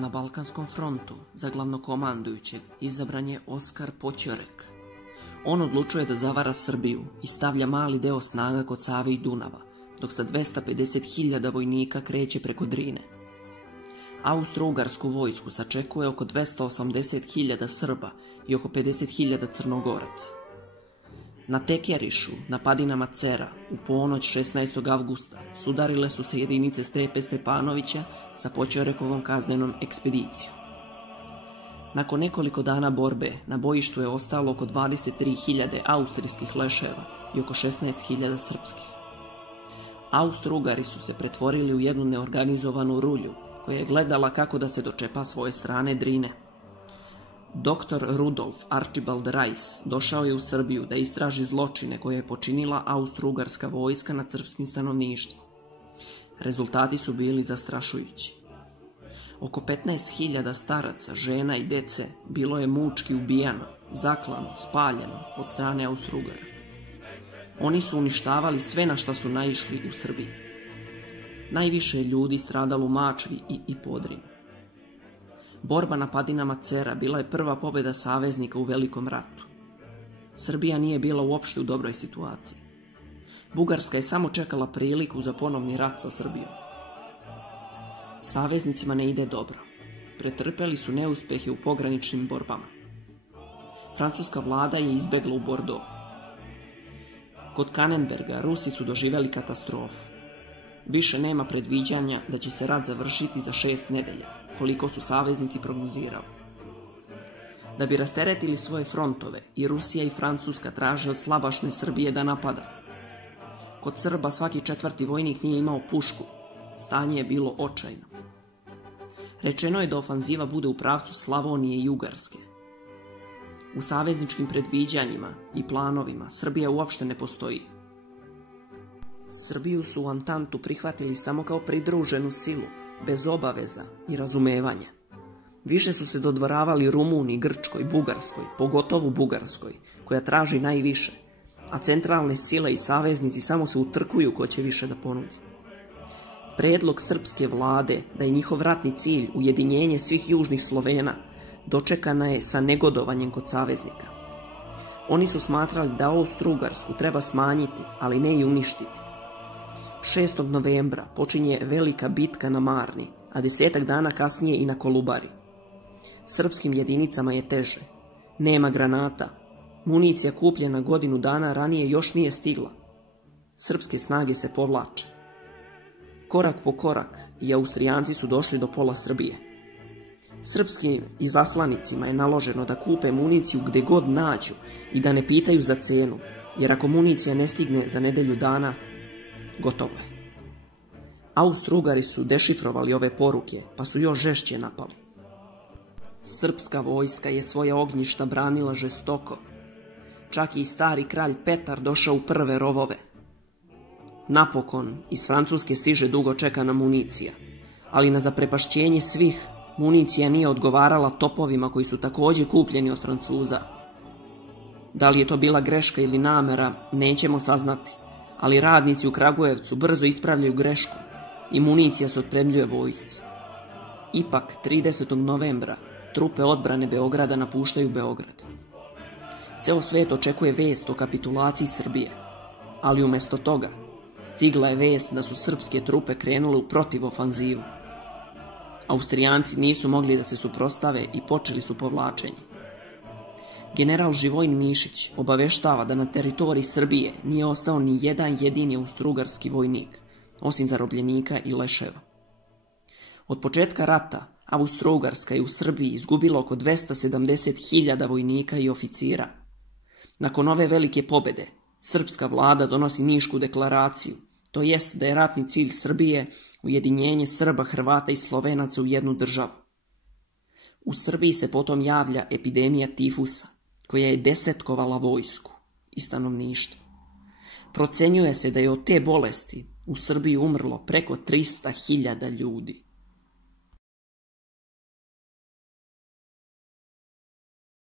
Na Balkanskom frontu za glavnokomandujućeg izabran je Oskar Poćorek. On odlučuje da zavara Srbiju i stavlja mali deo snaga kod Save i Dunava, dok sa 250.000 vojnika kreće preko Drine. Austro-ugarsku vojsku sačekuje oko 280.000 Srba i oko 50.000 Crnogoraca. Na Tekerišu, na padinama Cera, u ponoć 16. avgusta sudarile su se jedinice Stepe Stepanovića sa Poćorekovom kaznenom ekspedicijom. Nakon nekoliko dana borbe na bojištu je ostalo oko 23.000 austrijskih leševa i oko 16.000 srpskih. Austro-ugari su se pretvorili u jednu neorganizovanu rulju koja je gledala kako da se dočepa svoje strane Drine. Dr. Rudolf Archibald Reis došao je u Srbiju da istraži zločine koje je počinila austro-ugarska vojska nad srpskim stanovništvom. Rezultati su bili zastrašujući. Oko 15.000 staraca, žena i dece bilo je mučki ubijano, zaklano, spaljeno od strane Austro-ugara. Oni su uništavali sve na što su naišli u Srbiji. Najviše je ljudi stradalo u Mačvi i Podrinju. Borba na padinama Cera bila je prva pobjeda saveznika u Velikom ratu. Srbija nije bila uopšte u dobroj situaciji. Bugarska je samo čekala priliku za ponovni rat sa Srbijom. Saveznicima ne ide dobro. Pretrpeli su neuspehe u pograničnim borbama. Francuska vlada je izbegla u Bordeaux. Kod Kannenberga Rusi su doživjeli katastrofu. Više nema predviđanja da će se rat završiti za 6 nedelja, koliko su saveznici prognozirali. Da bi rasteretili svoje frontove, i Rusija i Francuska traže od slabašne Srbije da napada. Kod Srba svaki 4. vojnik nije imao pušku. Stanje je bilo očajno. Rečeno je da ofanziva bude u pravcu Slavonije i Ugarske. U savezničkim predviđanjima i planovima Srbija uopšte ne postoji. Srbiju su u Antantu prihvatili samo kao pridruženu silu, bez obaveza i razumevanja. Više su se dodvoravali Rumuniji, Grčkoj, Bugarskoj, pogotovo Bugarskoj, koja traži najviše, a centralne sile i saveznici samo se utrkuju ko će više da ponudi. Predlog srpske vlade da je njihov ratni cilj ujedinjenje svih južnih Slovena dočekana je sa negodovanjem kod saveznika. Oni su smatrali da Austro-ugarsku treba smanjiti, ali ne i uništiti. 6. novembra počinje velika bitka na Marni, a 10 dana kasnije i na Kolubari. Srpskim jedinicama je teže. Nema granata. Municija kupljena godinu dana ranije još nije stigla. Srpske snage se povlače. Korak po korak i Austrijanci su došli do pola Srbije. Srpskim izaslanicima je naloženo da kupe municiju gde god nađu i da ne pitaju za cenu, jer ako municija ne stigne za nedelju dana, gotovo je. Austro-ugari su dešifrovali ove poruke, pa su još žešće napali. Srpska vojska je svoja ognjišta branila žestoko. Čak i stari kralj Petar došao u prve rovove. Napokon, iz Francuske stiže dugo čekana municija, ali na zaprepašćenje svih, municija nije odgovarala topovima koji su također kupljeni od Francuza. Da li je to bila greška ili namera, nećemo saznati, ali radnici u Kragujevcu brzo ispravljaju grešku i municija se otpremljuje vojsci. Ipak, 30. novembra, trupe odbrane Beograda napuštaju Beograd. Ceo svet očekuje vest o kapitulaciji Srbije, ali umjesto toga stigla je vest da su srpske trupe krenule u protivofanzivu. Austrijanci nisu mogli da se suprotstave i počeli su povlačenje. General Živojin Mišić obaveštava da na teritoriji Srbije nije ostao ni jedan jedini austro-ugarski vojnik, osim zarobljenika i leševa. Od početka rata Austro-ugarska je u Srbiji izgubila oko 270.000 vojnika i oficira. Nakon ove velike pobede, srpska vlada donosi Nišku deklaraciju, to jest da je ratni cilj Srbije ujedinjenje Srba, Hrvata i Slovenaca u jednu državu. U Srbiji se potom javlja epidemija tifusa, koja je desetkovala vojsku i stanovništvo. Procenjuje se da je od te bolesti u Srbiji umrlo preko 300.000 ljudi.